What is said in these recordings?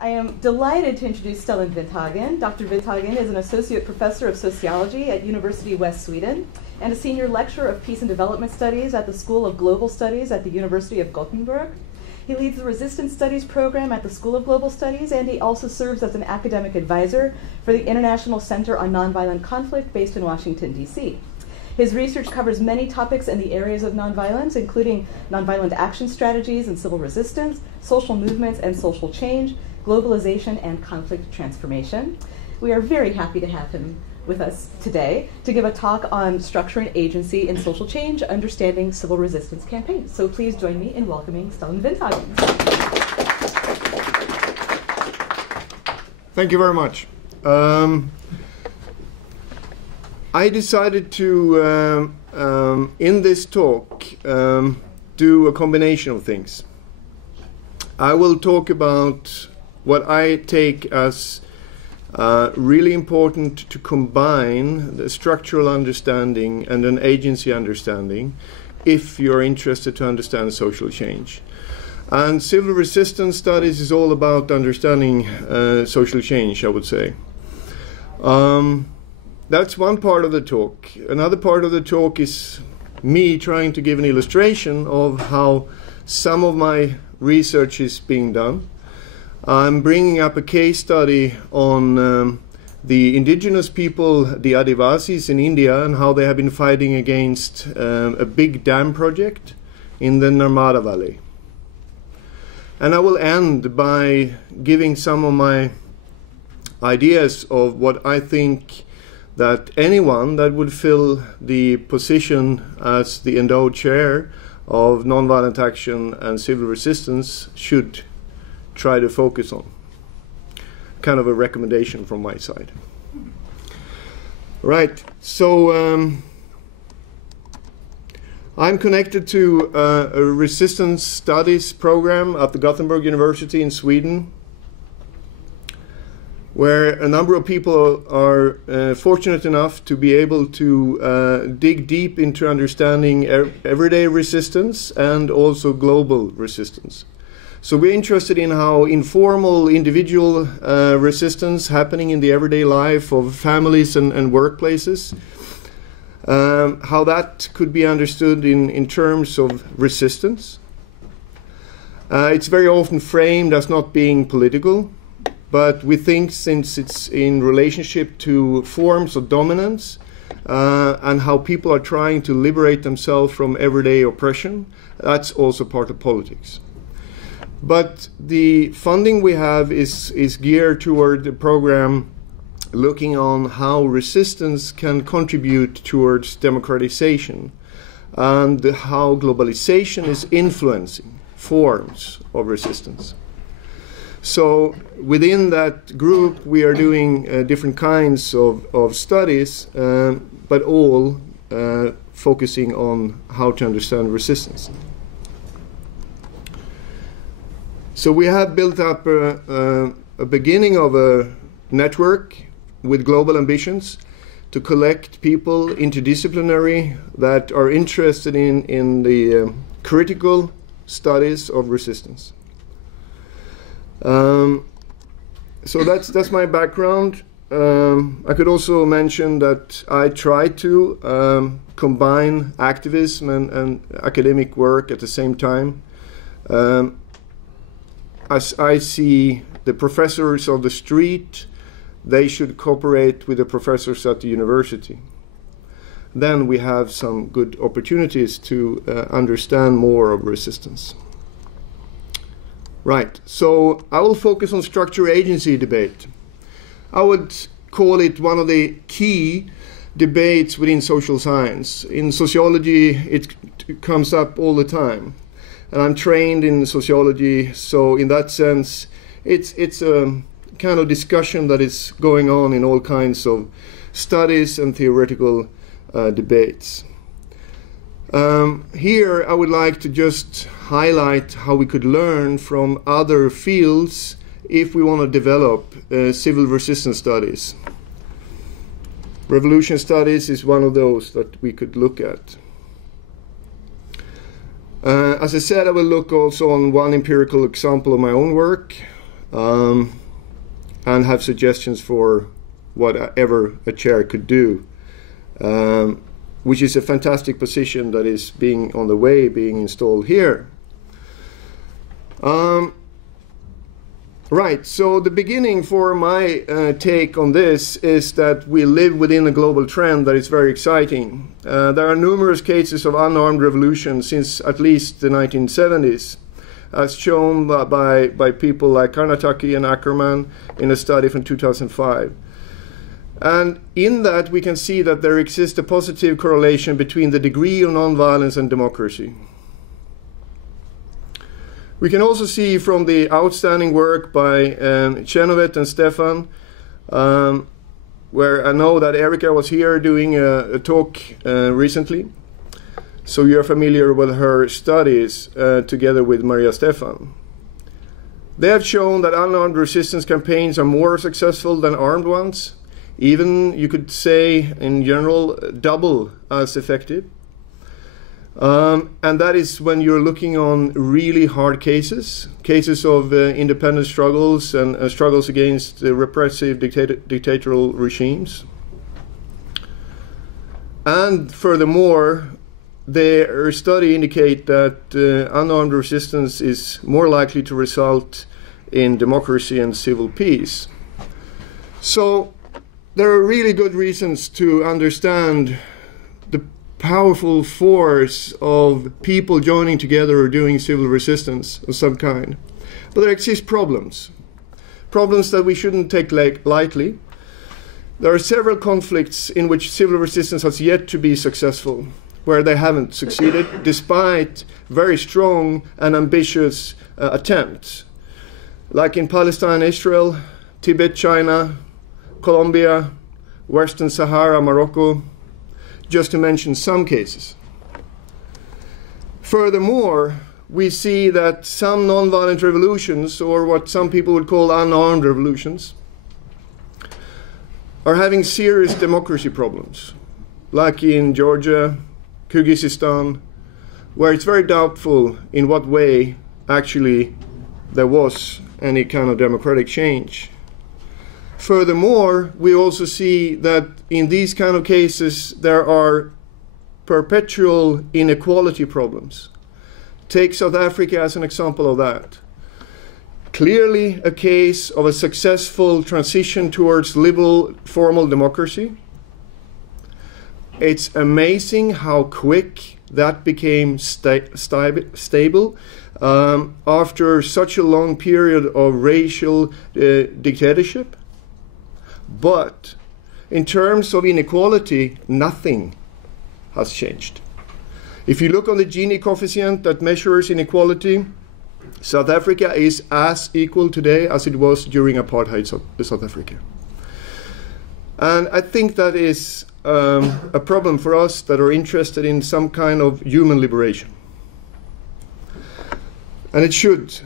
I am delighted to introduce Stellan Vinthagen. Dr. Vinthagen is an associate professor of sociology at University West Sweden and a senior lecturer of peace and development studies at the School of Global Studies at the University of Gothenburg. He leads the Resistance Studies program at the School of Global Studies, and he also serves as an academic advisor for the International Center on Nonviolent Conflict based in Washington, D.C. His research covers many topics in the areas of nonviolence, including nonviolent action strategies and civil resistance, social movements and social change, globalization and conflict transformation. We are very happy to have him with us today to give a talk on structure and agency in social change, understanding civil resistance campaigns. So please join me in welcoming Stellan Vinthagen. Thank you very much. I decided to, in this talk, do a combination of things. I will talk about what I take as really important to combine the structural understanding and an agency understanding if you're interested to understand social change. And civil resistance studies is all about understanding social change, I would say. That's one part of the talk. Another part of the talk is me trying to give an illustration of how some of my research is being done. I'm bringing up a case study on the indigenous people, the Adivasis in India, and how they have been fighting against a big dam project in the Narmada Valley. And I will end by giving some of my ideas of what I think that anyone that would fill the position as the endowed chair of nonviolent action and civil resistance should try to focus on. Kind of a recommendation from my side. Right, so I'm connected to a resistance studies program at the Gothenburg University in Sweden, where a number of people are fortunate enough to be able to dig deep into understanding everyday resistance and also global resistance. So we're interested in how informal individual resistance happening in the everyday life of families and workplaces, how that could be understood in terms of resistance. It's very often framed as not being political, but we think since it's in relationship to forms of dominance and how people are trying to liberate themselves from everyday oppression, that's also part of politics. But the funding we have is geared toward the program looking on how resistance can contribute towards democratization and how globalization is influencing forms of resistance. So within that group we are doing different kinds of studies, but all focusing on how to understand resistance. So we have built up a beginning of a network with global ambitions to collect people interdisciplinary that are interested in the critical studies of resistance. So that's my background. I could also mention that I try to combine activism and academic work at the same time. As I see the professors of the street, they should cooperate with the professors at the university. Then we have some good opportunities to understand more of resistance. Right, so I will focus on structure agency debate. I would call it one of the key debates within social science. In sociology, it comes up all the time. And I'm trained in sociology, so in that sense, it's a kind of discussion that is going on in all kinds of studies and theoretical debates. Here, I would like to just highlight how we could learn from other fields if we want to develop civil resistance studies. Revolution studies is one of those that we could look at. As I said, I will look also on one empirical example of my own work, and have suggestions for whatever a chair could do, which is a fantastic position that is being on the way, being installed here. Right, so the beginning for my take on this is that we live within a global trend that is very exciting. There are numerous cases of unarmed revolution since at least the 1970s, as shown by people like Karnataki and Ackerman in a study from 2005. And in that we can see that there exists a positive correlation between the degree of nonviolence and democracy. We can also see from the outstanding work by Chenovet and Stefan, where I know that Erika was here doing a talk recently. So you're familiar with her studies together with Maria Stefan. They have shown that unarmed resistance campaigns are more successful than armed ones, even, you could say, in general, double as effective. And that is when you're looking on really hard cases of independent struggles and struggles against repressive dictatorial regimes. And furthermore, their study indicate that unarmed resistance is more likely to result in democracy and civil peace. So there are really good reasons to understand the powerful force of people joining together or doing civil resistance of some kind. But there exist problems that we shouldn't take lightly. There are several conflicts in which civil resistance has yet to be successful, where they haven't succeeded despite very strong and ambitious attempts, like in Palestine, Israel, Tibet, China, Colombia, Western Sahara, Morocco, just to mention some cases. Furthermore, we see that some nonviolent revolutions, or what some people would call unarmed revolutions, are having serious democracy problems, like in Georgia, Kyrgyzstan, where it's very doubtful in what way actually there was any kind of democratic change. Furthermore, we also see that in these kind of cases there are perpetual inequality problems. Take South Africa as an example of that. Clearly a case of a successful transition towards liberal formal democracy. It's amazing how quick that became stable after such a long period of racial dictatorship. But in terms of inequality, nothing has changed. If you look on the Gini coefficient that measures inequality, South Africa is as equal today as it was during apartheid South Africa. And I think that is a problem for us that are interested in some kind of human liberation. And it should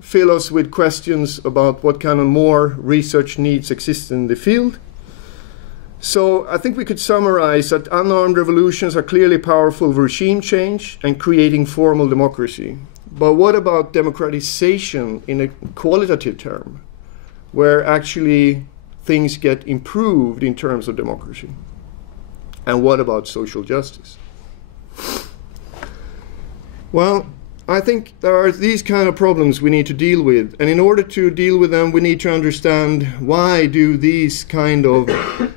fill us with questions about what kind of more research needs exist in the field. So I think we could summarize that unarmed revolutions are clearly powerful regime change and creating formal democracy. But what about democratization in a qualitative term, where actually things get improved in terms of democracy? And what about social justice? Well, I think there are these kind of problems we need to deal with, and in order to deal with them we need to understand why do these kind of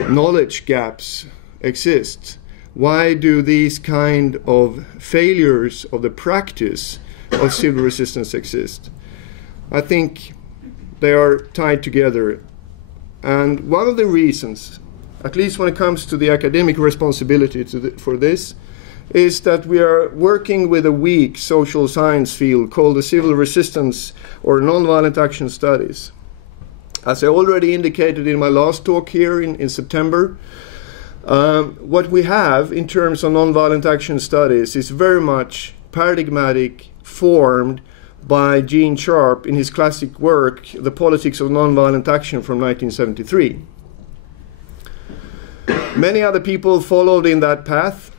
knowledge gaps exist? Why do these kind of failures of the practice of civil resistance exist? I think they are tied together, and one of the reasons, at least when it comes to the academic responsibility for this, is that we are working with a weak social science field called the civil resistance or nonviolent action studies. As I already indicated in my last talk here in September, what we have in terms of nonviolent action studies is very much paradigmatic, formed by Gene Sharp in his classic work, The Politics of Nonviolent Action from 1973. Many other people followed in that path,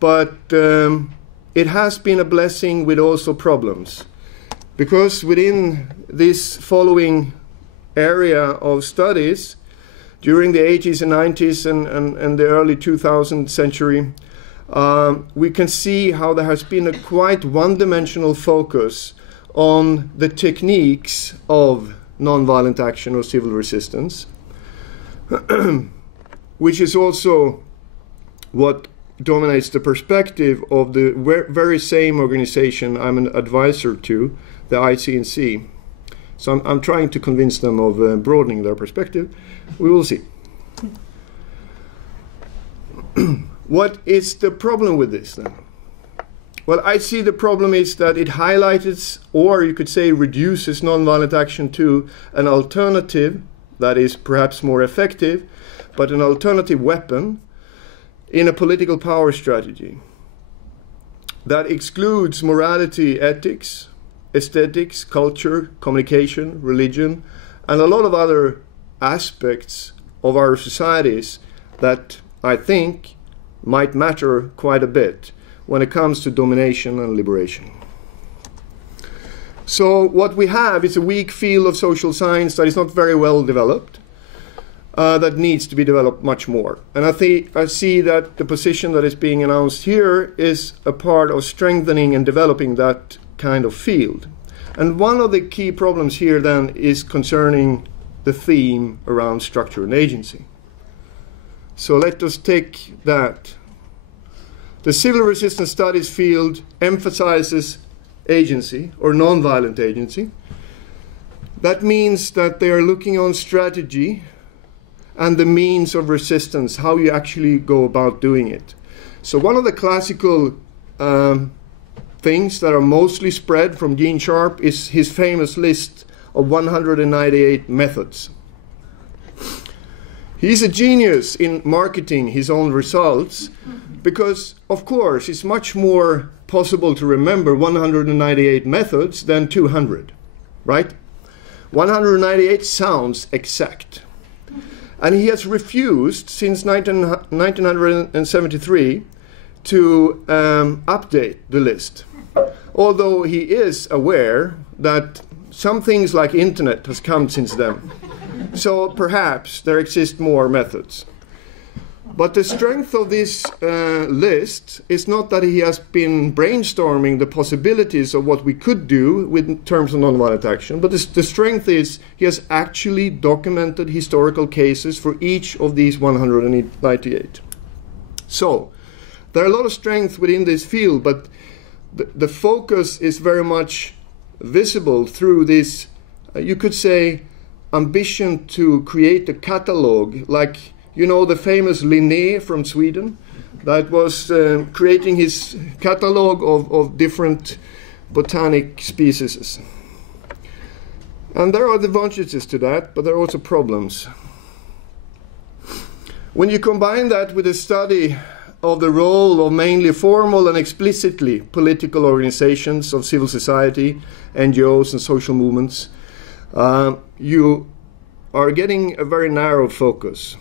but it has been a blessing with also problems, because within this following area of studies during the 80s and 90s and the early 2000th century, we can see how there has been a quite one-dimensional focus on the techniques of nonviolent action or civil resistance, which is also what dominates the perspective of the very same organization I'm an advisor to, the ICNC. So I'm trying to convince them of broadening their perspective. We will see. What is the problem with this then? Well, I see the problem is that it highlights, or you could say reduces, nonviolent action to an alternative that is perhaps more effective, but an alternative weapon in a political power strategy that excludes morality, ethics, aesthetics, culture, communication, religion, and a lot of other aspects of our societies that I think might matter quite a bit when it comes to domination and liberation. So what we have is a weak field of social science that is not very well developed, that needs to be developed much more. And I see that the position that is being announced here is a part of strengthening and developing that kind of field. And one of the key problems here then is concerning the theme around structure and agency. So let us take that. The civil resistance studies field emphasizes agency or nonviolent agency. That means that they are looking on strategy and the means of resistance, how you actually go about doing it. So one of the classical things that are mostly spread from Gene Sharp is his famous list of 198 methods. He's a genius in marketing his own results because, of course, it's much more possible to remember 198 methods than 200, right? 198 sounds exact. And he has refused since 1973 to update the list, although he is aware that some things like internet has come since then. So perhaps there exist more methods. But the strength of this list is not that he has been brainstorming the possibilities of what we could do with terms of nonviolent action, but the strength is he has actually documented historical cases for each of these 198. So there are a lot of strength within this field, but the focus is very much visible through this, you could say, ambition to create a catalog, like, you know, the famous Linné from Sweden that was creating his catalog of different botanic species. And there are advantages to that, but there are also problems. When you combine that with a study of the role of mainly formal and explicitly political organizations of civil society, NGOs and social movements, you are getting a very narrow focus.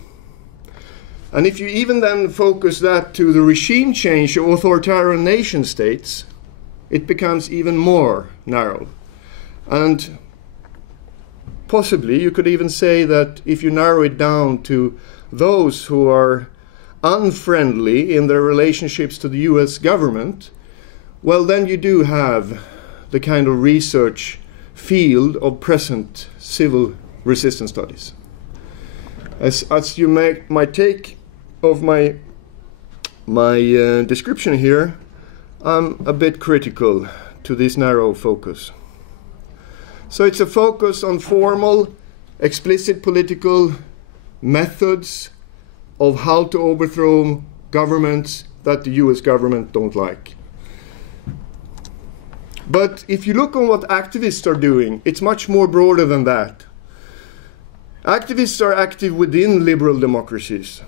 And if you even then focus that to the regime change of authoritarian nation states, it becomes even more narrow. And possibly you could even say that if you narrow it down to those who are unfriendly in their relationships to the US government, well, then you do have the kind of research field of present civil resistance studies. As you might take of my description here, I'm a bit critical to this narrow focus. So it's a focus on formal, explicit political methods of how to overthrow governments that the US government don't like. But if you look on what activists are doing, it's much more broader than that. Activists are active within liberal democracies.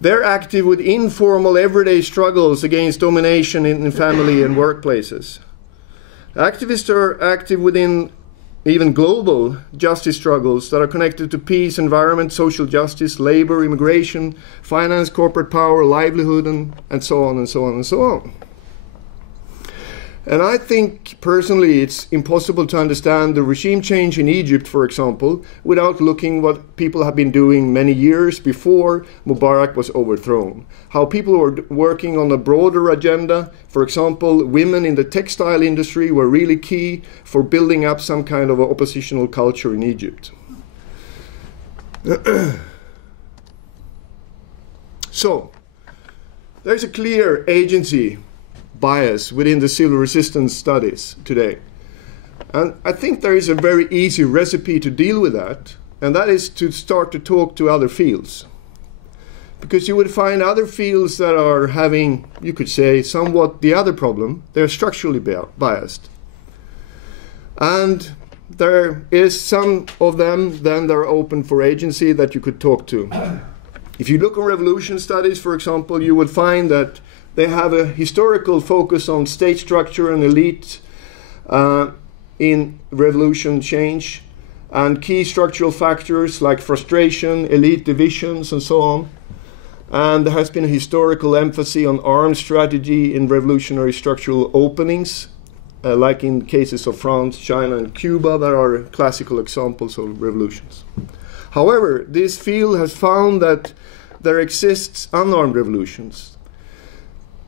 They're active with informal, everyday struggles against domination in family and workplaces. Activists are active within even global justice struggles that are connected to peace, environment, social justice, labor, immigration, finance, corporate power, livelihood, and so on and so on and so on. And I think, personally, it's impossible to understand the regime change in Egypt, for example, without looking what people have been doing many years before Mubarak was overthrown. How people were working on a broader agenda. For example, women in the textile industry were really key for building up some kind of oppositional culture in Egypt. So, there's a clear agency bias within the civil resistance studies today. And I think there is a very easy recipe to deal with that, and that is to start to talk to other fields. Because you would find other fields that are having, you could say, somewhat the other problem. They're structurally biased. And there is some of them then that are open for agency that you could talk to. If you look at revolution studies, for example, you would find that they have a historical focus on state structure and elite in revolution change, and key structural factors like frustration, elite divisions, and so on. And there has been a historical emphasis on armed strategy in revolutionary structural openings, like in cases of France, China, and Cuba, that are classical examples of revolutions. However, this field has found that there exists unarmed revolutions.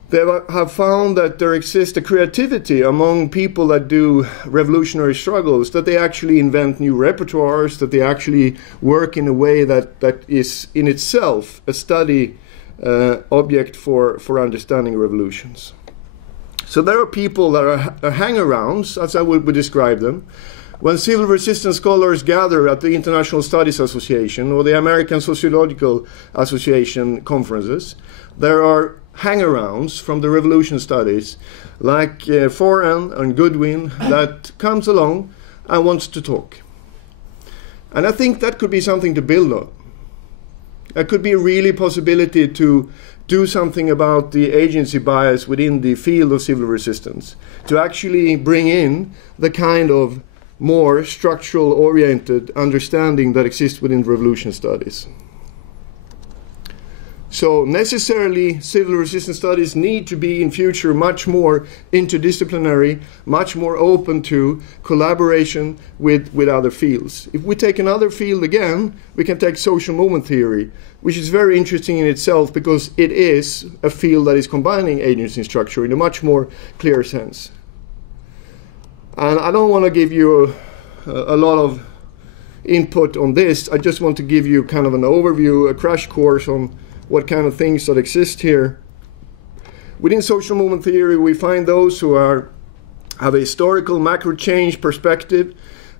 They have found that there exists a creativity among people that do revolutionary struggles, that they actually invent new repertoires, that they actually work in a way that is in itself a study object for understanding revolutions. So there are people that are hang-arounds, as I would describe them. When civil resistance scholars gather at the International Studies Association or the American Sociological Association conferences, there are hang-arounds from the revolution studies like Foran and Goodwin that comes along and wants to talk. And I think that could be something to build on. It could be a really possibility to do something about the agency bias within the field of civil resistance, to actually bring in the kind of more structural-oriented understanding that exists within revolution studies. So necessarily, civil resistance studies need to be in future much more interdisciplinary, much more open to collaboration with other fields. If we take another field again, we can take social movement theory, which is very interesting in itself because it is a field that is combining agency and structure in a much more clear sense. And I don't want to give you a lot of input on this. I just want to give you kind of an overview, a crash course on what kind of things that exist here. Within social movement theory, we find those who have a historical macro change perspective,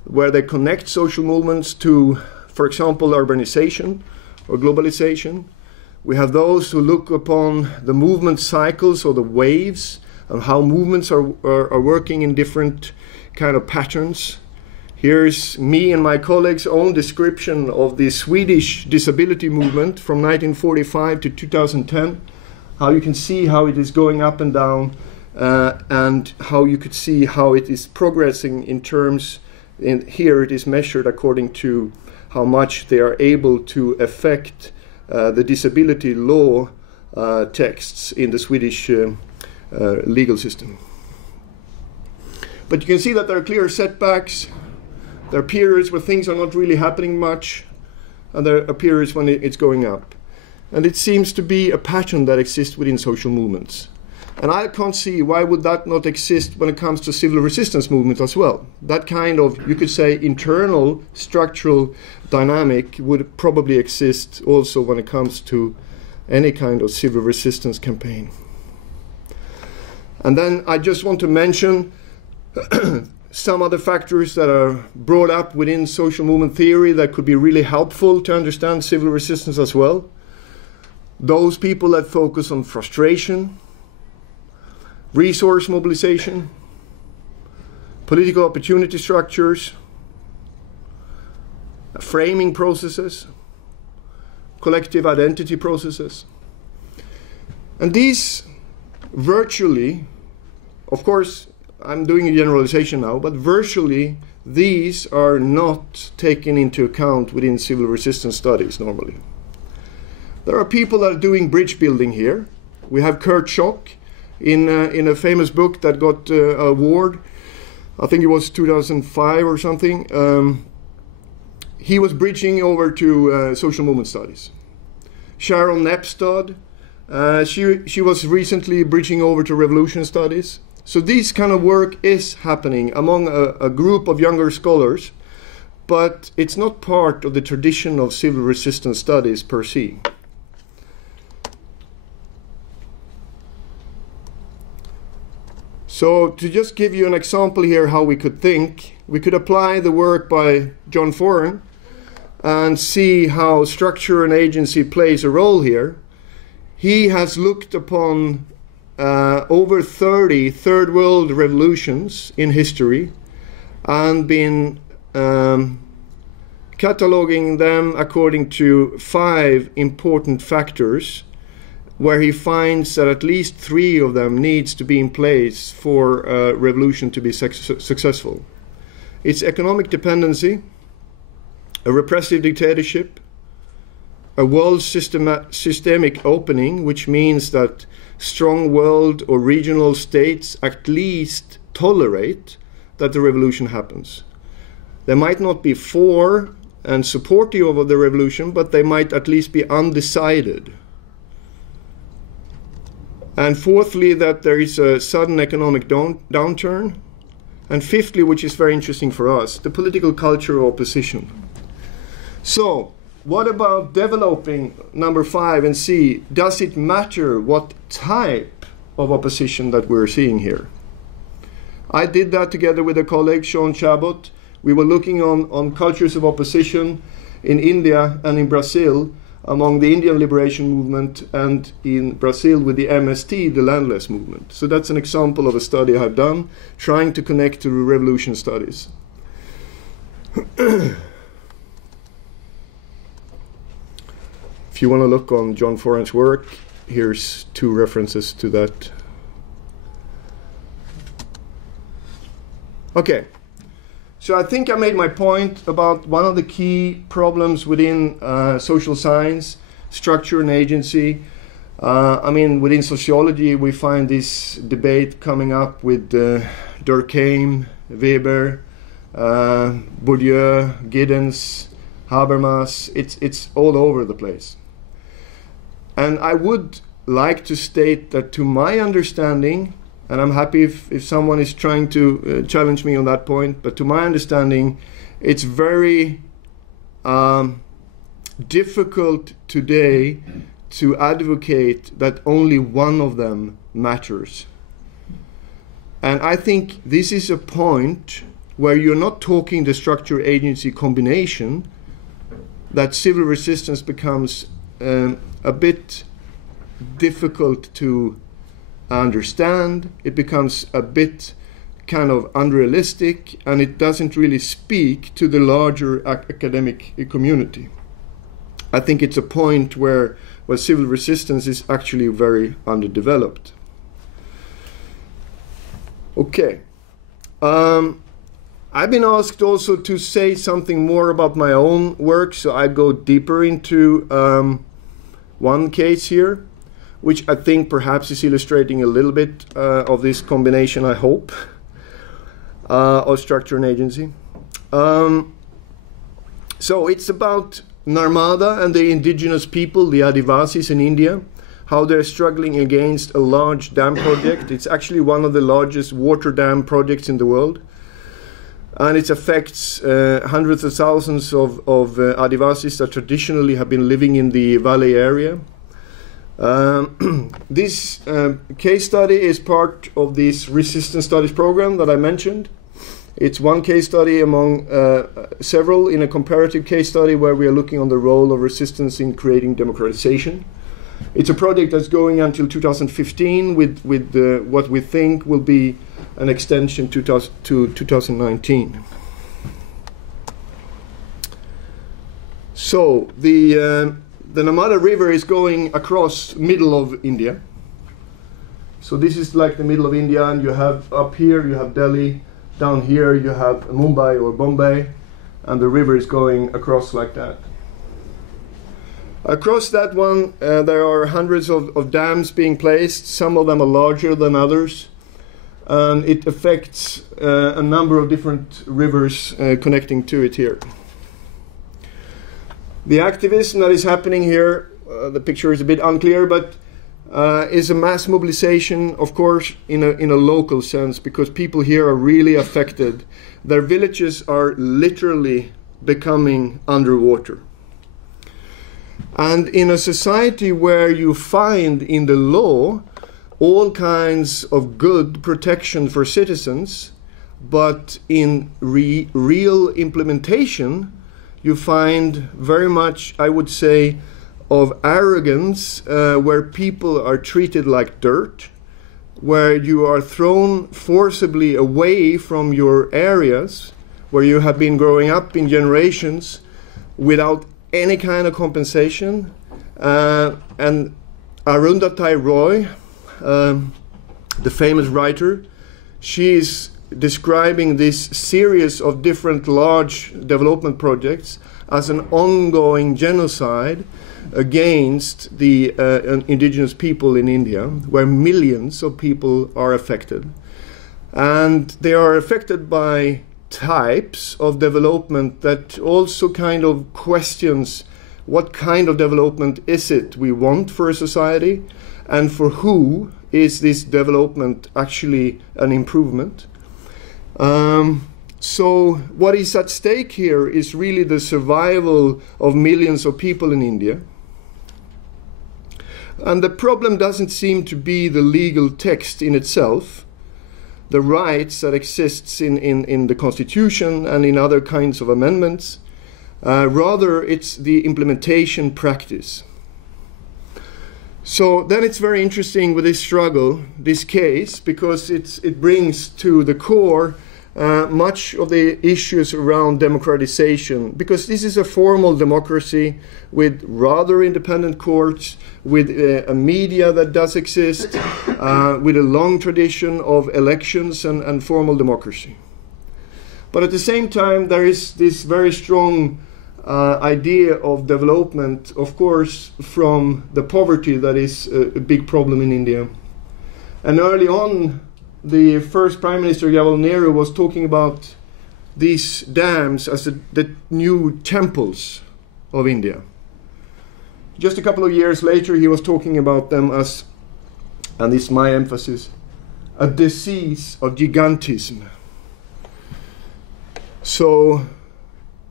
where they connect social movements to, for example, urbanization or globalization. We have those who look upon the movement cycles or the waves and how movements are working in different kind of patterns. Here's me and my colleagues' own description of the Swedish disability movement from 1945 to 2010, how you can see how it is going up and down, and how you could see how it is progressing in terms, and here it is measured according to how much they are able to affect the disability law texts in the Swedish legal system. But you can see that there are clear setbacks. There are periods where things are not really happening much, and there are periods when it's going up. And it seems to be a pattern that exists within social movements. And I can't see why would that not exist when it comes to civil resistance movement as well. That kind of, you could say, internal structural dynamic would probably exist also when it comes to any kind of civil resistance campaign. And then I just want to mention some other factors that are brought up within social movement theory that could be really helpful to understand civil resistance as well. Those people that focus on frustration, resource mobilization, political opportunity structures, framing processes, collective identity processes. And these virtually, of course, I'm doing a generalization now, but virtually these are not taken into account within civil resistance studies normally. There are people that are doing bridge building here. We have Kurt Schock, in a famous book that got an award. I think it was 2005 or something. He was bridging over to social movement studies. Sharon Nepstad, she was recently bridging over to revolution studies. So this kind of work is happening among a group of younger scholars, but it's not part of the tradition of civil resistance studies per se. So to just give you an example here how we could think, we could apply the work by John Foran and see how structure and agency plays a role here. He has looked upon over 30 third world revolutions in history and been cataloging them according to 5 important factors, where he finds that at least 3 of them needs to be in place for a revolution to be successful. It's economic dependency, a repressive dictatorship, a world systemic opening, which means that strong world or regional states at least tolerate that the revolution happens. They might not be for and supportive of the revolution, but they might at least be undecided. And fourthly, that there is a sudden economic downturn. And fifthly, which is very interesting for us, the political culture of opposition. So, what about developing number 5 and see, does it matter what type of opposition that we're seeing here? I did that together with a colleague, Sean Chabot. We were looking on cultures of opposition in India and in Brazil, among the Indian liberation movement, and in Brazil with the MST, the landless movement. So that's an example of a study I've done, trying to connect to revolution studies. If you want to look on John Foran's work, here's 2 references to that. Okay. So I think I made my point about one of the key problems within social science, structure and agency. Within sociology, we find this debate coming up with Durkheim, Weber, Bourdieu, Giddens, Habermas. It's all over the place. And I would like to state that to my understanding, and I'm happy if someone is trying to challenge me on that point, but to my understanding, it's very difficult today to advocate that only one of them matters. And I think this is a point where you're not talking the structure-agency combination, that civil resistance becomes a bit difficult to understand, it becomes a bit kind of unrealistic, and it doesn't really speak to the larger academic community. I think it's a point where civil resistance is actually very underdeveloped. Okay. I've been asked also to say something more about my own work, so I go deeper into one case here, which I think perhaps is illustrating a little bit of this combination, I hope, of structure and agency. So it's about Narmada and the indigenous people, the Adivasis in India, how they're struggling against a large dam project. It's actually one of the largest water dam projects in the world. And it affects hundreds of thousands of Adivasis that traditionally have been living in the valley area. This case study is part of this resistance studies program that I mentioned. It's one case study among several in a comparative case study where we are looking on the role of resistance in creating democratization. It's a project that's going until 2015 with what we think will be an extension to 2019. So the Narmada River is going across middle of India. So this is like the middle of India, and you have up here you have Delhi, down here you have Mumbai or Bombay, and the river is going across like that. Across that one, there are hundreds of dams being placed. Some of them are larger than others. And it affects a number of different rivers connecting to it here. The activism that is happening here, the picture is a bit unclear, but is a mass mobilization, of course, in a local sense, because people here are really affected. Their villages are literally becoming underwater. And in a society where you find in the law all kinds of good protection for citizens, but in real implementation, you find very much, I would say, of arrogance, where people are treated like dirt, where you are thrown forcibly away from your areas, where you have been growing up in generations without any kind of compensation. And Arundhati Roy, the famous writer, she is describing this series of different large development projects as an ongoing genocide against the indigenous people in India, where millions of people are affected. And they are affected by types of development that also kind of questions what kind of development is it we want for a society, and for who is this development actually an improvement. So what is at stake here is really the survival of millions of people in India. And the problem doesn't seem to be the legal text in itself, the rights that exists in the Constitution and in other kinds of amendments. Rather, it's the implementation practice. So then it's very interesting with this struggle, this case, because it brings to the core much of the issues around democratization, because this is a formal democracy with rather independent courts, with a media that does exist, with a long tradition of elections and formal democracy. But at the same time, there is this very strong idea of development, of course, from the poverty that is a big problem in India. And early on, the first Prime Minister, Jawaharlal Nehru, was talking about these dams as the new temples of India. Just a couple of years later, he was talking about them as, and this is my emphasis, a disease of gigantism. So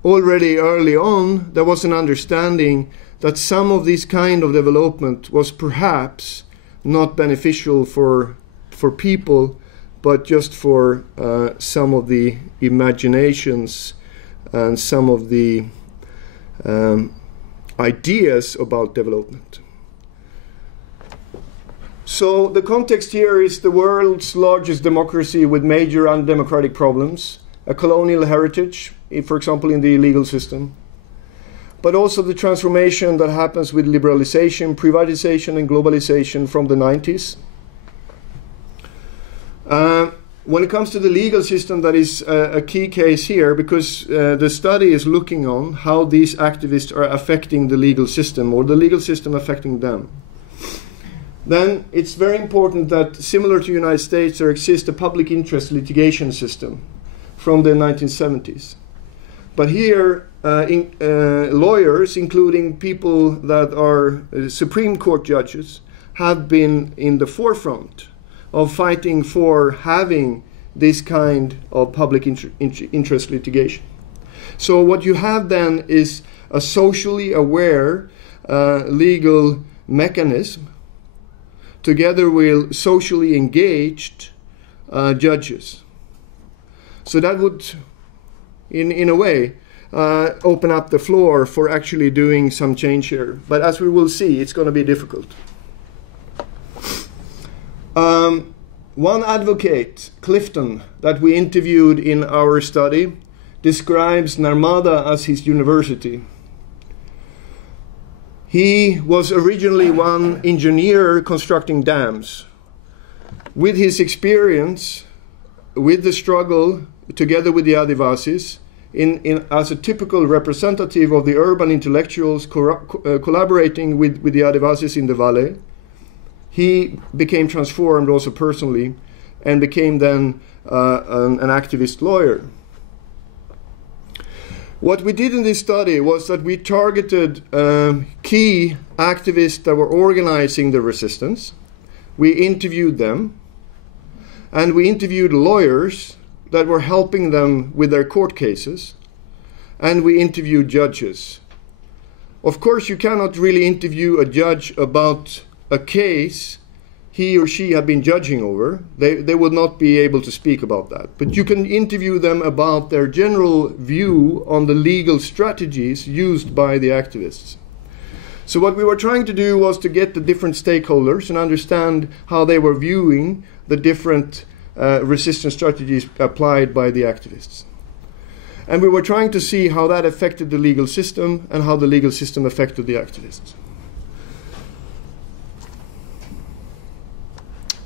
already early on, there was an understanding that some of this kind of development was perhaps not beneficial for people, but just for some of the imaginations and some of the ideas about development. So the context here is the world's largest democracy with major undemocratic problems, a colonial heritage, for example, in the legal system, but also the transformation that happens with liberalization, privatization, and globalization from the 90s. When it comes to the legal system, that is a key case here, because the study is looking on how these activists are affecting the legal system, or the legal system affecting them. Then it's very important that, similar to the United States, there exists a public interest litigation system from the 1970s. But here, lawyers, including people that are Supreme Court judges, have been in the forefront of fighting for having this kind of public interest litigation. So what you have then is a socially aware legal mechanism together with socially engaged judges. So that would, in a way, open up the floor for actually doing some change here. But as we will see, it's going to be difficult. One advocate, Clifton, that we interviewed in our study, describes Narmada as his university. He was originally one engineer constructing dams. With his experience with the struggle, together with the Adivasis, as a typical representative of the urban intellectuals collaborating with the Adivasis in the valley. He became transformed also personally and became then an activist lawyer. What we did in this study was that we targeted key activists that were organizing the resistance. We interviewed them, and we interviewed lawyers that were helping them with their court cases, and we interviewed judges. Of course, you cannot really interview a judge about a case he or she had been judging over. They would not be able to speak about that. But you can interview them about their general view on the legal strategies used by the activists. So what we were trying to do was to get the different stakeholders and understand how they were viewing the different resistance strategies applied by the activists. And we were trying to see how that affected the legal system and how the legal system affected the activists.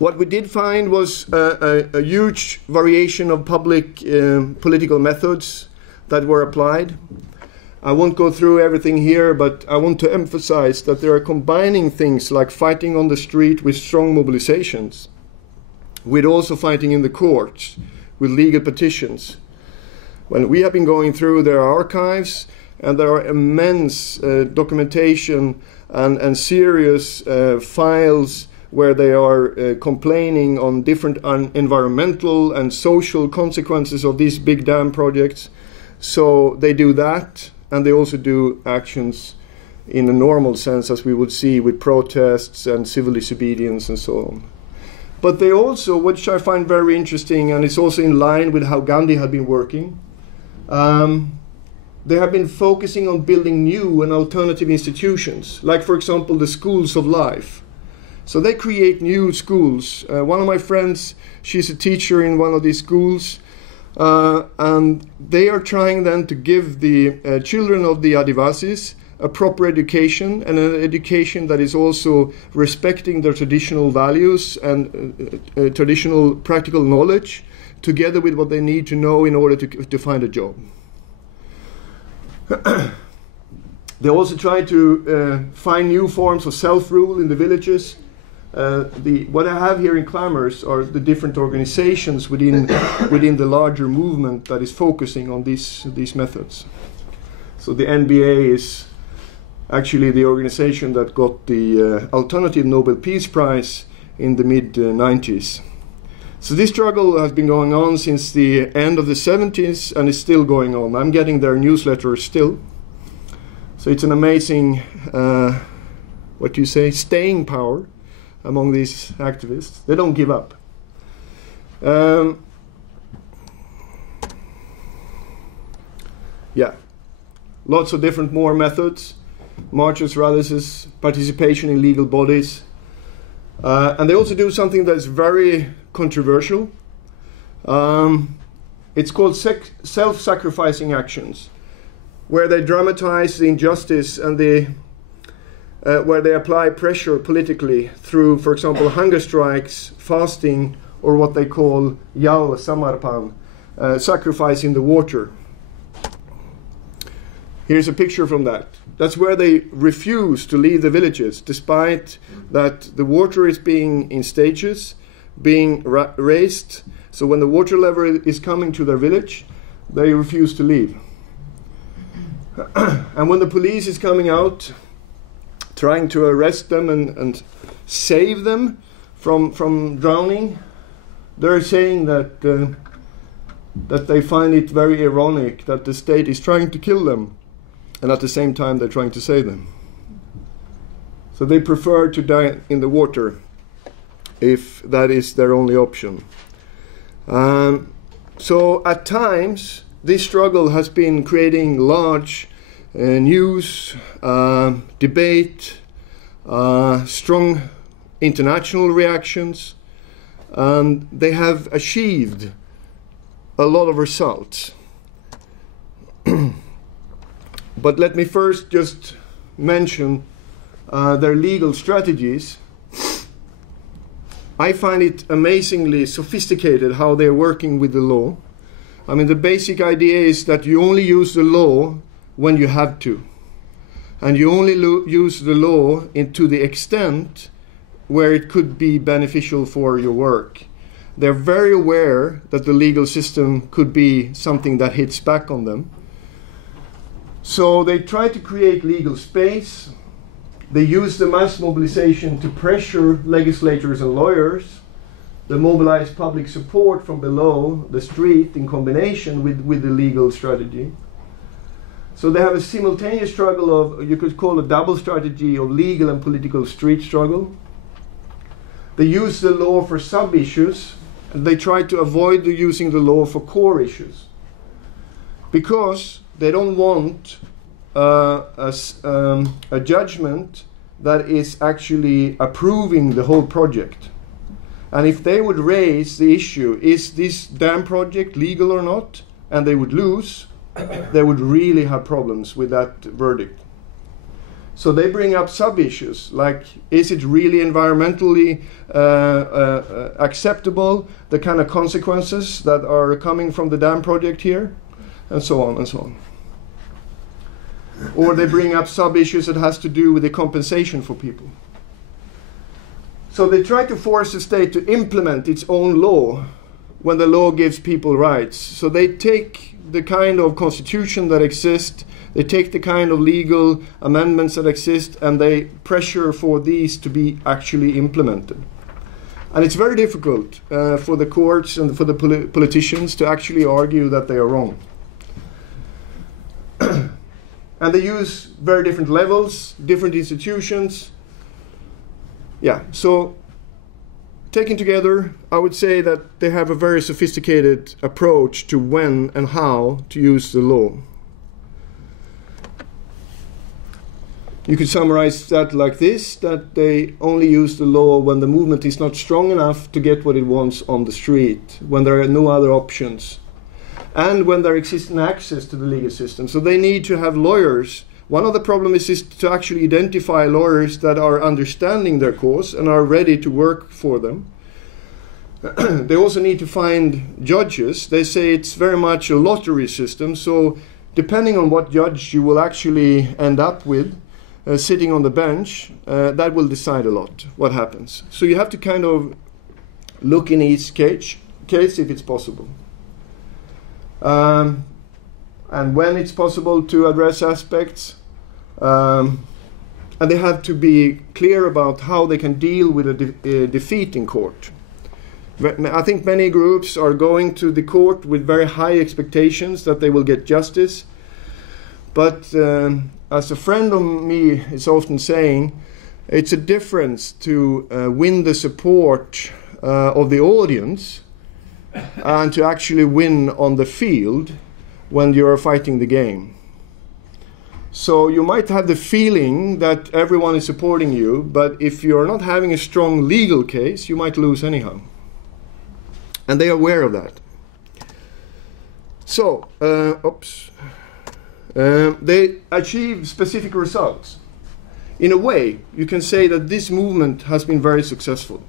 What we did find was a huge variation of public political methods that were applied. I won't go through everything here, but I want to emphasize that they are combining things like fighting on the street with strong mobilizations, with also fighting in the courts, with legal petitions. When we have been going through their archives, and there are immense documentation and serious files where they are complaining on different environmental and social consequences of these big dam projects. So they do that, and they also do actions in a normal sense, as we would see with protests and civil disobedience and so on. But they also, which I find very interesting, and it's also in line with how Gandhi had been working, they have been focusing on building new and alternative institutions, like, for example, the schools of life. So they create new schools. One of my friends, she's a teacher in one of these schools, and they are trying then to give the children of the Adivasis a proper education, and an education that is also respecting their traditional values and traditional practical knowledge, together with what they need to know in order to find a job. They also try to find new forms of self-rule in the villages. What I have here in Amherst are the different organizations within the larger movement that is focusing on these methods. So the NBA is actually the organization that got the Alternative Nobel Peace Prize in the mid-90s. So this struggle has been going on since the end of the 70s and is still going on. I'm getting their newsletters still. So it's an amazing, staying power among these activists. They don't give up. Lots of different more methods. Marches, rallies, participation in legal bodies. And they also do something that's very controversial. It's called self-sacrificing actions, where they dramatize the injustice and where they apply pressure politically through, for example, hunger strikes, fasting, or what they call Yal Samarpan, sacrificing the water. Here's a picture from that. That's where they refuse to leave the villages, despite that the water is being in stages, being raised. So when the water level is coming to their village, they refuse to leave. And when the police is coming out, trying to arrest them and save them from drowning, they're saying that they find it very ironic that the state is trying to kill them, and at the same time they're trying to save them. So they prefer to die in the water if that is their only option. So at times this struggle has been creating large news, debate, strong international reactions, and they have achieved a lot of results. But let me first just mention their legal strategies. I find it amazingly sophisticated how they're working with the law. I mean, the basic idea is that you only use the law when you have to. And you only use the law to the extent where it could be beneficial for your work. They're very aware that the legal system could be something that hits back on them. So they try to create legal space. They use the mass mobilization to pressure legislators and lawyers. They mobilize public support from below the street in combination with the legal strategy. So they have a simultaneous struggle of, you could call a double strategy of legal and political street struggle. They use the law for sub-issues, and they try to avoid using the law for core issues. Because they don't want a judgment that is actually approving the whole project. And if they would raise the issue, is this dam project legal or not, and they would lose, they would really have problems with that verdict. So they bring up sub-issues, like, is it really environmentally acceptable, the kind of consequences that are coming from the dam project here, and so on and so on. Or they bring up sub-issues that has to do with the compensation for people. So they try to force the state to implement its own law when the law gives people rights. So they take the kind of constitution that exists, they take the kind of legal amendments that exist, and they pressure for these to be actually implemented. And it's very difficult for the courts and for the politicians to actually argue that they are wrong. And they use very different levels, different institutions. Yeah, so taken together, I would say that they have a very sophisticated approach to when and how to use the law. You could summarize that like this, that they only use the law when the movement is not strong enough to get what it wants on the street, when there are no other options, and when there exists an access to the legal system. So they need to have lawyers. One of the problems is to actually identify lawyers that are understanding their cause and are ready to work for them. They also need to find judges. They say it's very much a lottery system, so depending on what judge you will actually end up with, sitting on the bench, that will decide a lot what happens. So you have to kind of look in each case if it's possible. And when it's possible to address aspects, and they have to be clear about how they can deal with a defeat in court. I think many groups are going to the court with very high expectations that they will get justice, but as a friend of me is often saying, it's a difference to win the support of the audience and to actually win on the field when you're fighting the game. So you might have the feeling that everyone is supporting you, but if you're not having a strong legal case, you might lose anyhow. And they are aware of that. So, they achieve specific results. In a way, you can say that this movement has been very successful.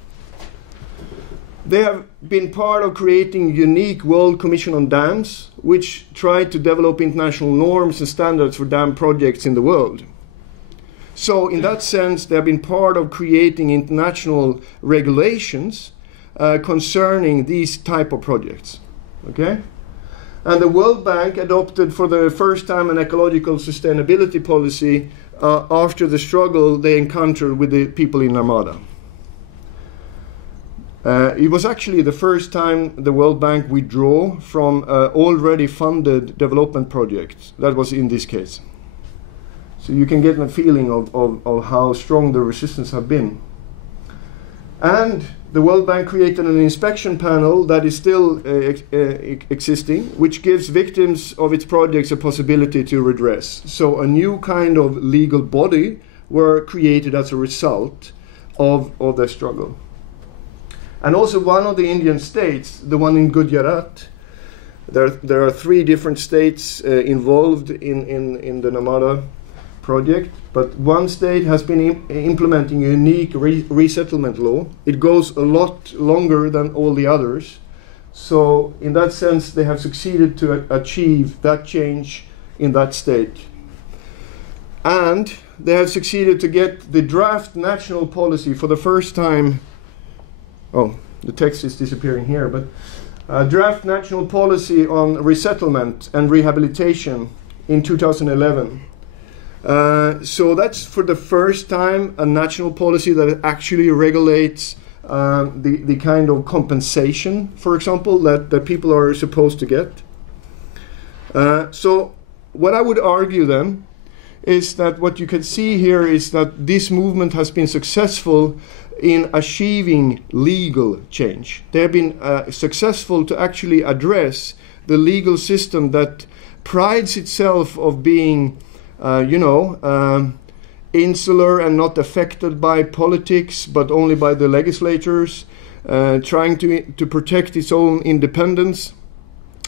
They have been part of creating a unique World Commission on Dams, which tried to develop international norms and standards for dam projects in the world. So in that sense, they have been part of creating international regulations concerning these type of projects. Okay? And the World Bank adopted for the first time an ecological sustainability policy after the struggle they encountered with the people in Narmada. It was actually the first time the World Bank withdrew from already funded development projects. That was in this case. So you can get a feeling of how strong the resistance have been. And the World Bank created an inspection panel that is still existing, which gives victims of its projects a possibility to redress. So a new kind of legal body were created as a result of their struggle. And also one of the Indian states, the one in Gujarat, there are 3 different states involved in the Narmada project, but one state has been implementing a unique resettlement law. It goes a lot longer than all the others. So in that sense, they have succeeded to achieve that change in that state. And they have succeeded to get the draft national policy for the first time. Oh, the text is disappearing here, but draft national policy on resettlement and rehabilitation in 2011. So that's for the first time a national policy that actually regulates the kind of compensation, for example, that people are supposed to get. So what I would argue then is that what you can see here is that this movement has been successful in achieving legal change. They have been successful to actually address the legal system that prides itself of being, insular and not affected by politics, but only by the legislators, trying to protect its own independence.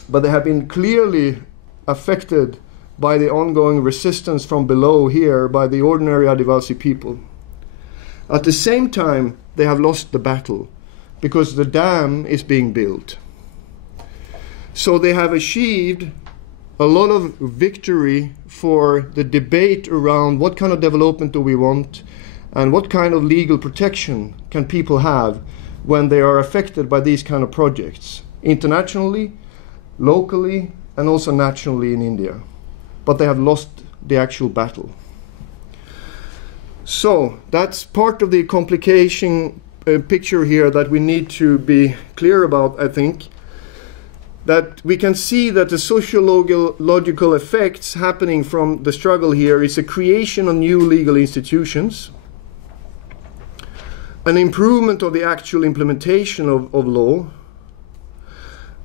But they have been clearly affected by the ongoing resistance from below here by the ordinary Adivasi people. At the same time, they have lost the battle because the dam is being built. So they have achieved a lot of victory for the debate around what kind of development do we want and what kind of legal protection can people have when they are affected by these kind of projects, internationally, locally, and also nationally in India. But they have lost the actual battle. So that's part of the complication picture here that we need to be clear about, I think. That we can see that the sociological effects happening from the struggle here is a creation of new legal institutions, an improvement of the actual implementation of law,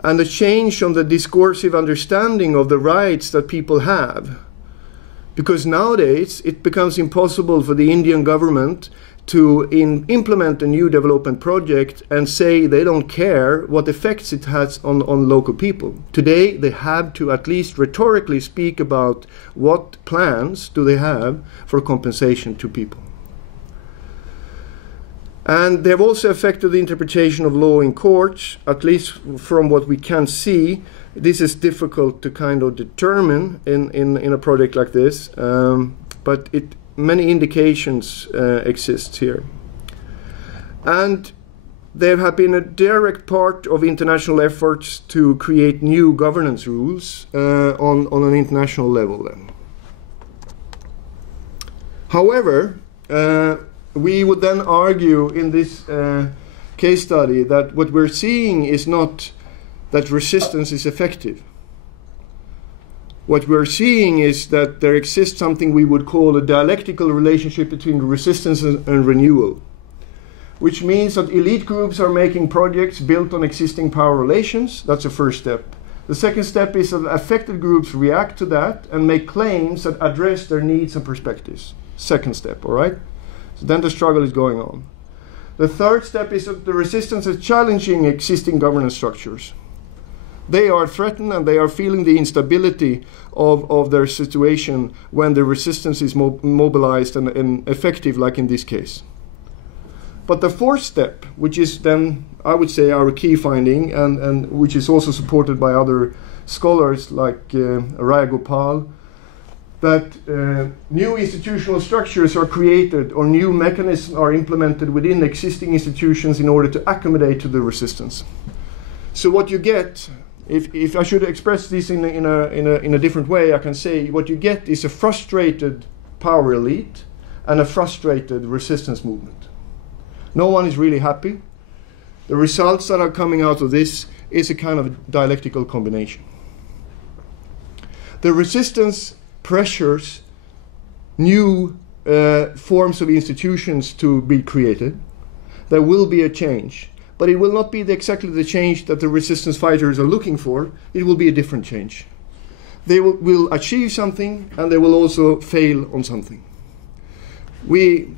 and a change on the discursive understanding of the rights that people have. Because nowadays it becomes impossible for the Indian government to implement a new development project and say they don't care what effects it has on local people. Today they have to at least rhetorically speak about what plans do they have for compensation to people. And they have also affected the interpretation of law in courts, at least from what we can see. This is difficult to kind of determine in a project like this, but many indications exist here. And they have been a direct part of international efforts to create new governance rules on an international level then. However, we would then argue in this case study that what we're seeing is not that resistance is effective. What we're seeing is that there exists something we would call a dialectical relationship between resistance and renewal, which means that elite groups are making projects built on existing power relations. That's the first step. The second step is that affected groups react to that and make claims that address their needs and perspectives. Second step, all right? So then the struggle is going on. The third step is that the resistance is challenging existing governance structures. They are threatened and they are feeling the instability of their situation when the resistance is mobilized and effective, like in this case. But the fourth step, which is then, I would say, our key finding, and which is also supported by other scholars like Raya Gopal, that new institutional structures are created or new mechanisms are implemented within existing institutions in order to accommodate to the resistance. So what you get, if I should express this in a different way, I can say what you get is a frustrated power elite and a frustrated resistance movement. No one is really happy. The results that are coming out of this is a kind of dialectical combination. The resistance pressures new forms of institutions to be created. There will be a change, but it will not be exactly the change that the resistance fighters are looking for. It will be a different change. They will achieve something, and they will also fail on something. We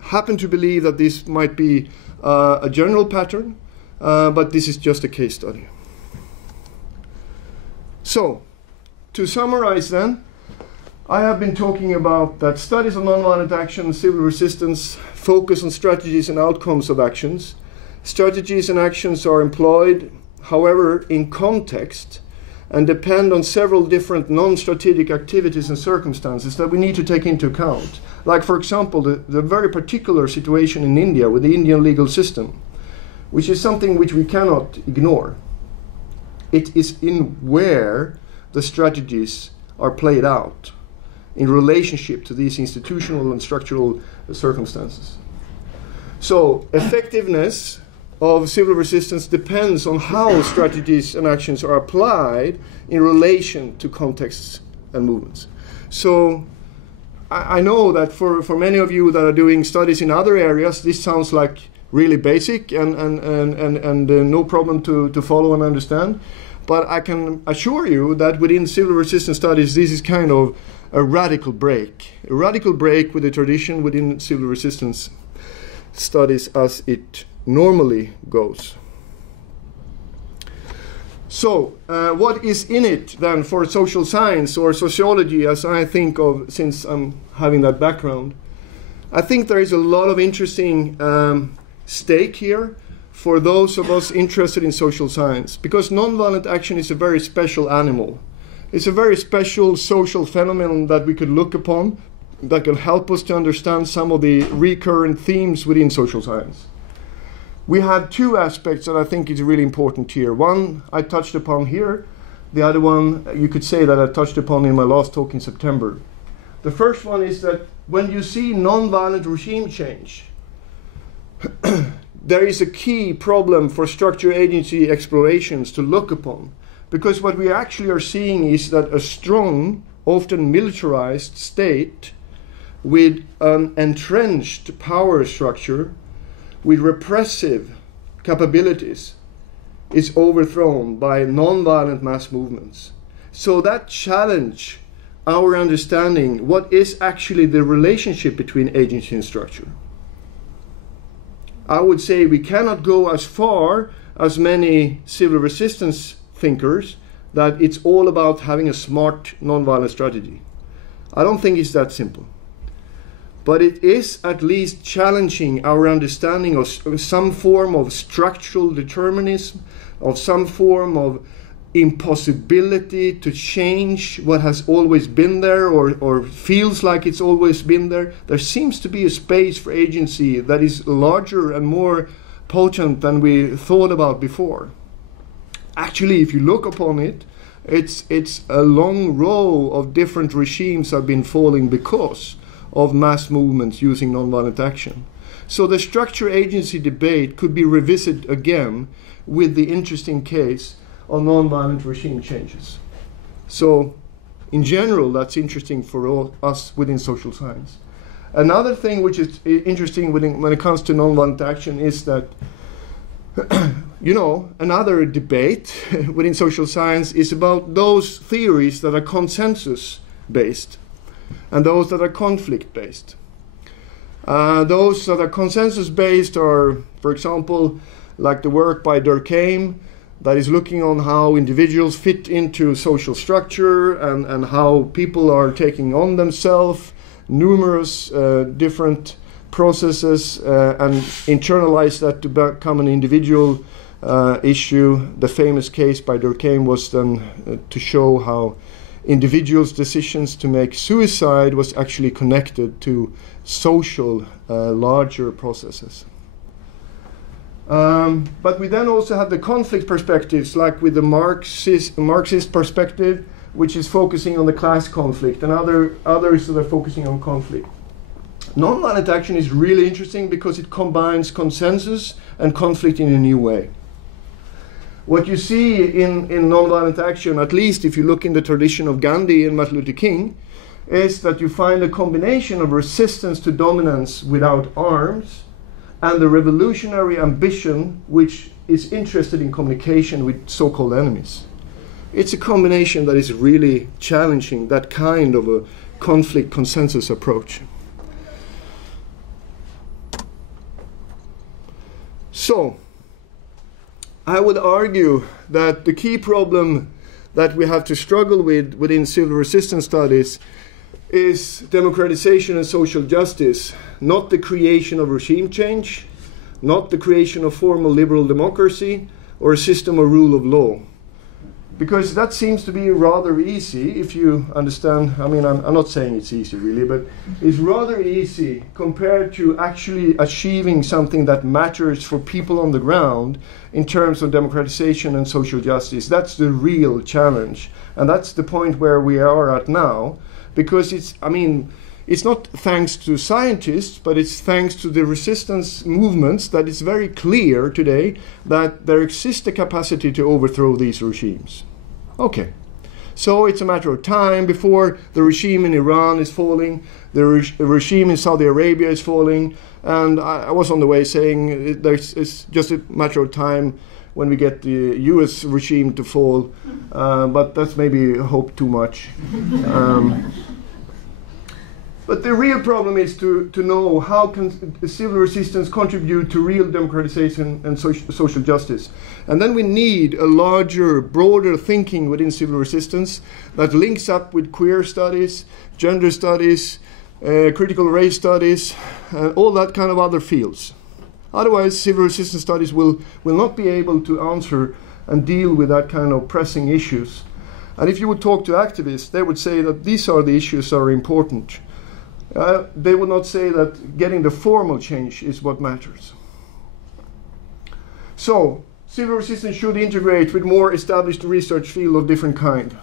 happen to believe that this might be a general pattern, but this is just a case study. So, to summarize then, I have been talking about that studies of nonviolent action, civil resistance, focus on strategies and outcomes of actions. Strategies and actions are employed however, in context and depend on several different non-strategic activities and circumstances that we need to take into account. Like, for example, the very particular situation in India with the Indian legal system, which is something which we cannot ignore. It is in where the strategies are played out in relationship to these institutional and structural circumstances. So, effectiveness of civil resistance depends on how strategies and actions are applied in relation to contexts and movements. So, I know that for many of you that are doing studies in other areas, this sounds like really basic and no problem to follow and understand. But I can assure you that within civil resistance studies, this is kind of a radical break with the tradition within civil resistance studies as it normally goes. So, what is in it then for social science or sociology, as I think of, since I'm having that background? I think there is a lot of interesting stake here for those of us interested in social science, because nonviolent action is a very special animal. It's a very special social phenomenon that we could look upon that can help us to understand some of the recurrent themes within social science. We have two aspects that I think is really important here. One I touched upon here. The other one you could say that I touched upon in my last talk in September. The first one is that when you see nonviolent regime change, there is a key problem for structure agency explorations to look upon. Because what we actually are seeing is that a strong, often militarized state with an entrenched power structure, with repressive capabilities, is overthrown by non-violent mass movements. So that challenge our understanding what is actually the relationship between agency and structure. I would say we cannot go as far as many civil resistance thinkers that it's all about having a smart non-violent strategy. I don't think it's that simple. But it is at least challenging our understanding of some form of structural determinism, of some form of impossibility to change what has always been there or feels like it's always been there. There seems to be a space for agency that is larger and more potent than we thought about before. Actually, if you look upon it, it's a long row of different regimes have been falling because of mass movements using nonviolent action. So the structure agency debate could be revisited again with the interesting case of nonviolent regime changes. So in general, that's interesting for all us within social science. Another thing which is interesting when it comes to nonviolent action is that another debate within social science is about those theories that are consensus-based and those that are conflict-based. Those that are consensus-based are, for example, like the work by Durkheim, that is looking on how individuals fit into social structure and how people are taking on themselves numerous different processes and internalize that to become an individual issue. The famous case by Durkheim was then to show how individuals' decisions to make suicide was actually connected to social larger processes. But we then also have the conflict perspectives, like with the Marxist perspective, which is focusing on the class conflict, and others that are focusing on conflict. Nonviolent action is really interesting because it combines consensus and conflict in a new way. What you see in nonviolent action, at least if you look in the tradition of Gandhi and Martin Luther King, is that you find a combination of resistance to dominance without arms and the revolutionary ambition which is interested in communication with so-called enemies. It's a combination that is really challenging that kind of a conflict consensus approach. So, I would argue that the key problem that we have to struggle with within civil resistance studies is democratization and social justice, not the creation of regime change, not the creation of formal liberal democracy, or a system or rule of law. Because that seems to be rather easy if you understand. I mean, I'm not saying it's easy really, but it's rather easy compared to actually achieving something that matters for people on the ground in terms of democratization and social justice. That's the real challenge. And that's the point where we are at now. Because it's not thanks to scientists, but it's thanks to the resistance movements that it's very clear today that there exists a capacity to overthrow these regimes. Okay, so it's a matter of time before the regime in Iran is falling, the regime in Saudi Arabia is falling, and I was on the way saying it's just a matter of time when we get the US regime to fall, but that's maybe hope too much. But the real problem is to know how can civil resistance contribute to real democratization and social justice. And then we need a larger, broader thinking within civil resistance that links up with queer studies, gender studies, critical race studies, and all that kind of other fields. Otherwise, civil resistance studies will not be able to answer and deal with that kind of pressing issues. And if you would talk to activists, they would say that these are the issues that are important. They would not say that getting the formal change is what matters. So, civil resistance should integrate with more established research field of different kind.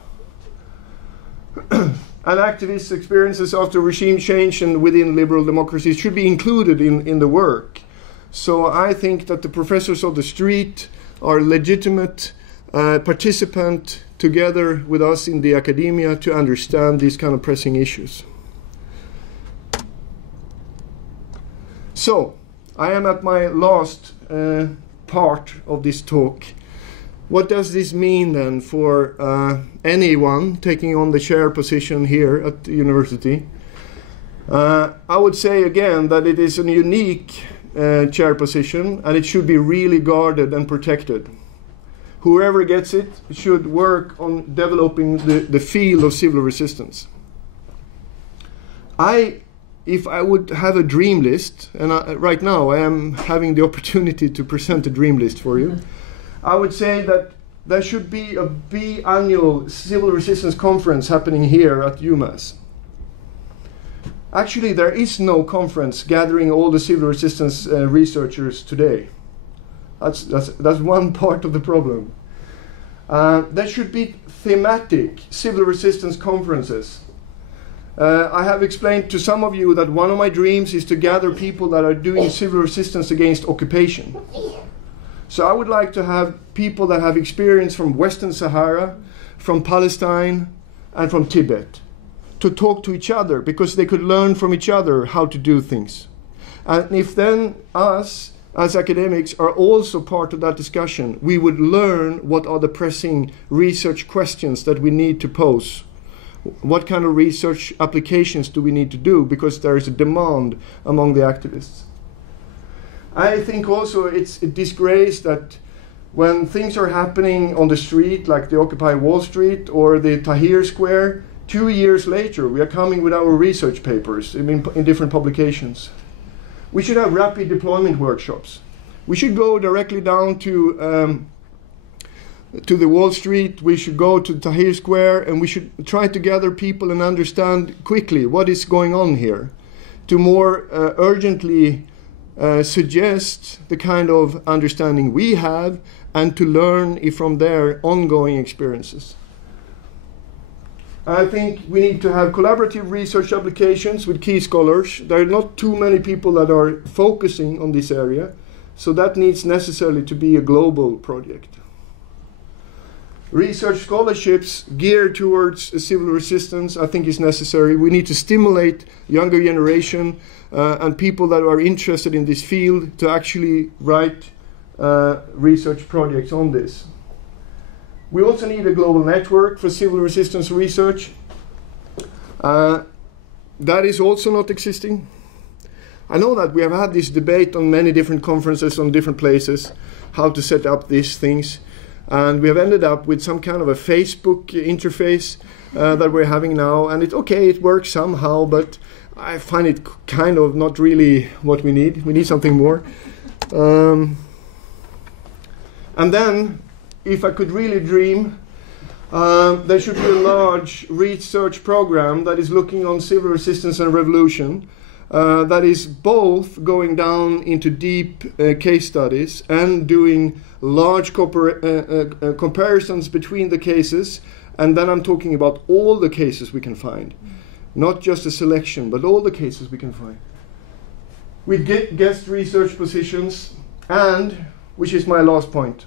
And activists' experiences after regime change and within liberal democracies should be included in the work. So I think that the professors of the street are legitimate participant together with us in the academia to understand these kind of pressing issues. So, I am at my last part of this talk. What does this mean then for anyone taking on the chair position here at the university? I would say again that it is a unique chair position and it should be really guarded and protected. Whoever gets it should work on developing the field of civil resistance. If I would have a dream list, and right now I am having the opportunity to present a dream list for you, I would say that there should be a biannual civil resistance conference happening here at UMass. Actually, there is no conference gathering all the civil resistance researchers today. That's one part of the problem. There should be thematic civil resistance conferences. I have explained to some of you that one of my dreams is to gather people that are doing civil resistance against occupation. So I would like to have people that have experience from Western Sahara, from Palestine, and from Tibet to talk to each other because they could learn from each other how to do things. And if then us, as academics, are also part of that discussion, we would learn what are the pressing research questions that we need to pose. What kind of research applications do we need to do? Because there is a demand among the activists. I think also it's a disgrace that when things are happening on the street, like the Occupy Wall Street or the Tahrir Square, 2 years later we are coming with our research papers in different publications. We should have rapid deployment workshops. We should go directly down to the Wall Street, we should go to Tahrir Square, and we should try to gather people and understand quickly what is going on here, to more urgently suggest the kind of understanding we have and to learn from their ongoing experiences. I think we need to have collaborative research applications with key scholars. There are not too many people that are focusing on this area, so that needs necessarily to be a global project. Research scholarships geared towards civil resistance, I think, is necessary. We need to stimulate younger generation and people that are interested in this field to actually write research projects on this. We also need a global network for civil resistance research. That is also not existing. I know that we have had this debate on many different conferences on different places, how to set up these things. And we have ended up with some kind of a Facebook interface that we're having now. And it works somehow, but I find it kind of not really what we need. We need something more. And then, if I could really dream, there should be a large research program that is looking on civil resistance and revolution, that is both going down into deep case studies and doing large comparisons between the cases. And then I'm talking about all the cases we can find, not just a selection, but all the cases we can find. We get guest research positions, and, which is my last point,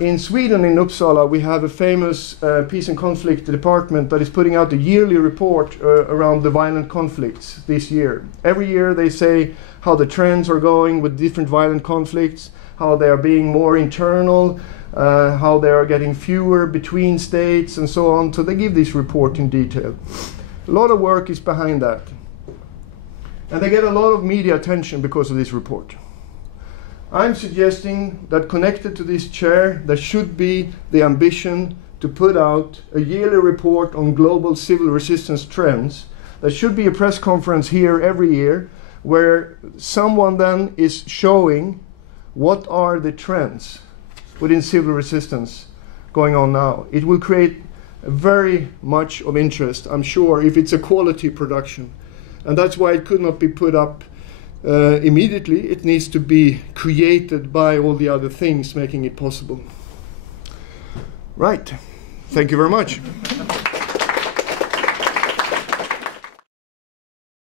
in Sweden, in Uppsala, we have a famous peace and conflict department that is putting out a yearly report around the violent conflicts this year. Every year they say how the trends are going with different violent conflicts, how they are being more internal, how they are getting fewer between states and so on. So they give this report in detail. A lot of work is behind that. And they get a lot of media attention because of this report. I'm suggesting that connected to this chair, there should be the ambition to put out a yearly report on global civil resistance trends. There should be a press conference here every year where someone then is showing what are the trends within civil resistance going on now. It will create very much of interest, I'm sure, if it's a quality production. And that's why it could not be put up immediately. It needs to be created by all the other things making it possible. Right. Thank you very much.